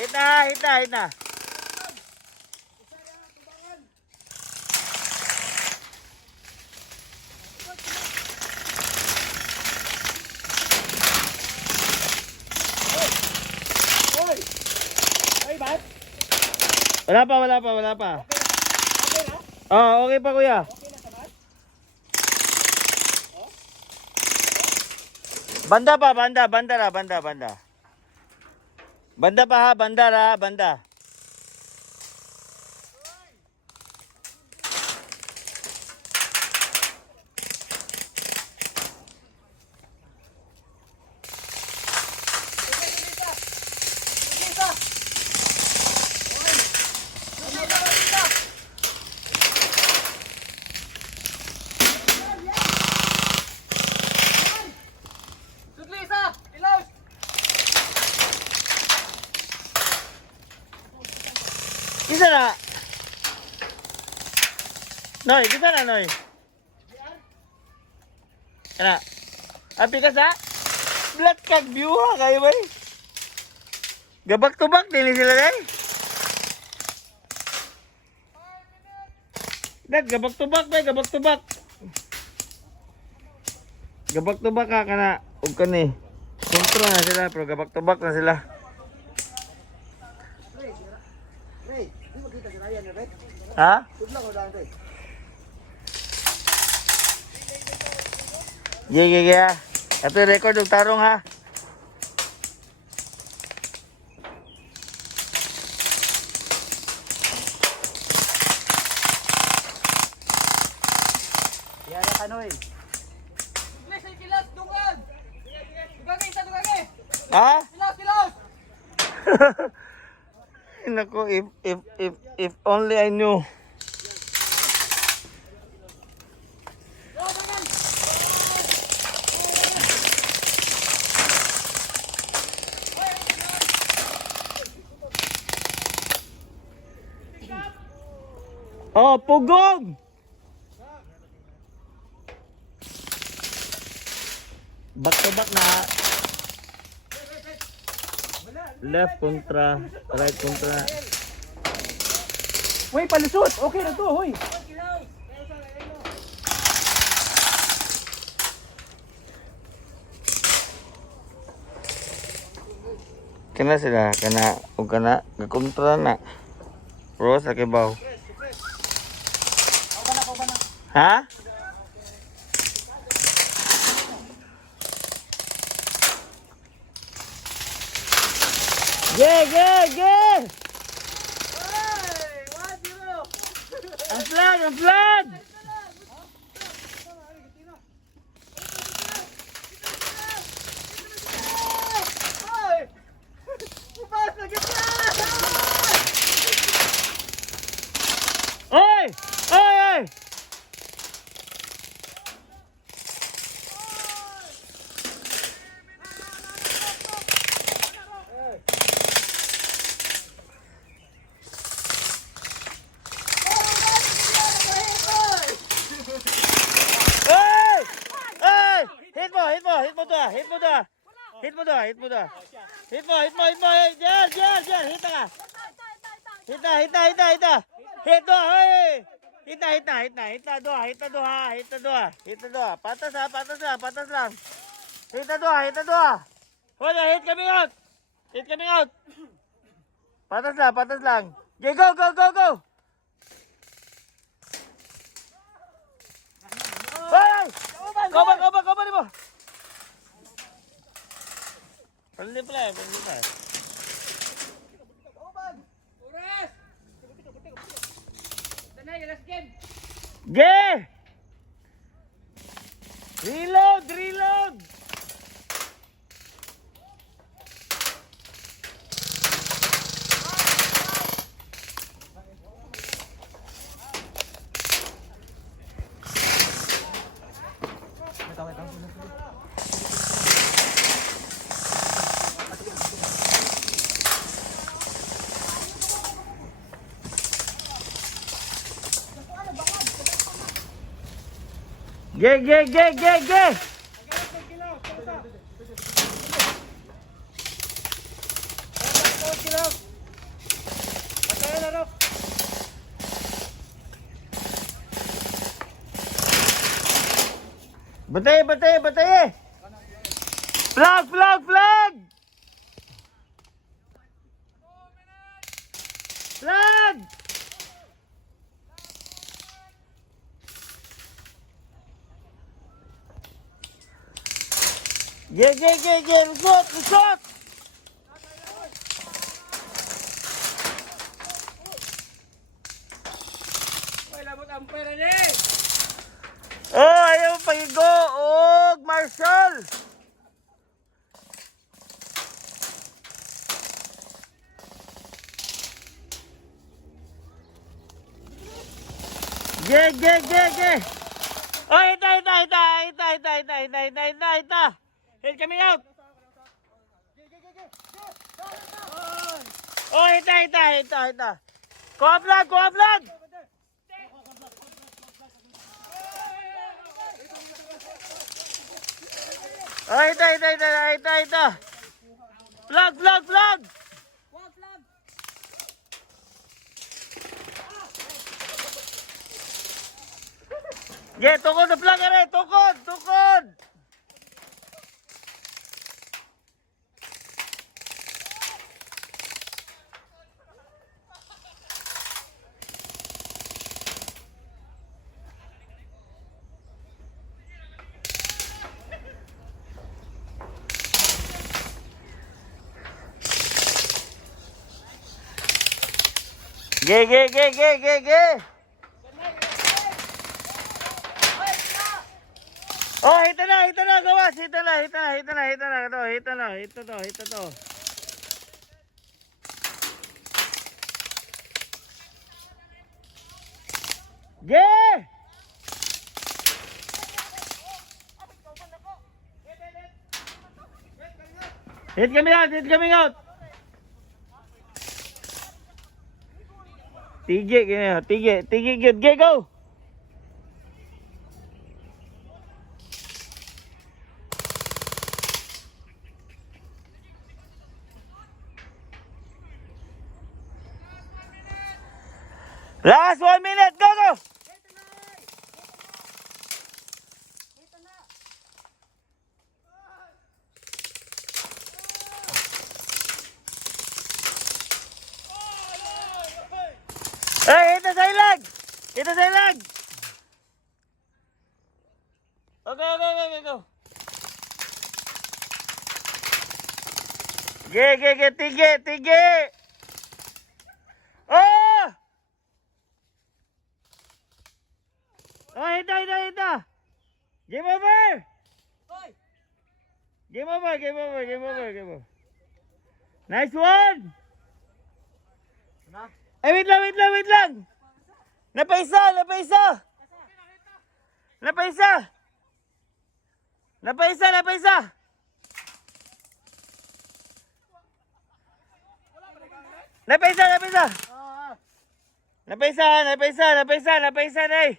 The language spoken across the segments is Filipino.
Hit na. Wala pa. Okay na? Oh, okay pa kuya. Okay na naman? Banda pa, banda. Banda pa ha, banda. Isa na. Noy, isa na, Noy. Kana. Api ka sa? Black kag view ha, kayo ba? Gabak to bak din sila day. Dad, gabak to bak. Gabak to bak ka kana. Ug kani. Kontrol na sila, pero gabak to bak na sila. Ray, di makita si Ryan na, Ray? Ha? Tudlang ko lang, Ray. Gigi. Ito record ng tarong ha. Yara ka, Noy. Ha? Nako, if only I knew. Oh, pugong! Back to back na. Left kontra, right kontra. Hoy, palusot. Okay na to, hoy. Kana sila, kana kontra na. Bro, sa kibaw. Ha? Ge! Ang flag! Oy! Hit mo doon. Hit mo. Diyan. Hit na. Hit doon, hey. Hit doon. Patas lang. Hit doon. Wala, hit coming out. Patas lang. Okay, go. Hey! Go ba mo? Pwede pala. Ge! Reload! Ge, ge, ge, ge, ge. Batay, batay, batay. Flag, flag, flag. Flag. Ge, ge, ge, ge. Lusot, lusot. Oh, ayaw pagigo. Og Marshall. Ge, ge, ge, ge. Oh, ita. Hit coming out. Oh, ita. Kuha flag. Oh, ita. Flag. Ge, tukod na flag are, tukod. Ge. Oh, hita na, gawas. Hita na. Hita to. Ge! Hit coming out. Tige, good. Ge, go. Last 1 minute, go. Hey, hit sa ilag. Okay, go. Ge, tige. Oh! Oh, hita. Game over. Game over. Nice one. Eh, wait lang. Napaisa. Napaisa na eh.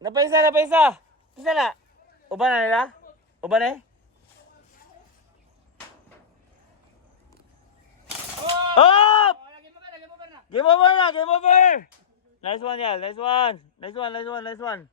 Napaisa. Pisa na. Uban na nila? Uban eh? Oh! Game over na. Nice one, Yal. Nice one.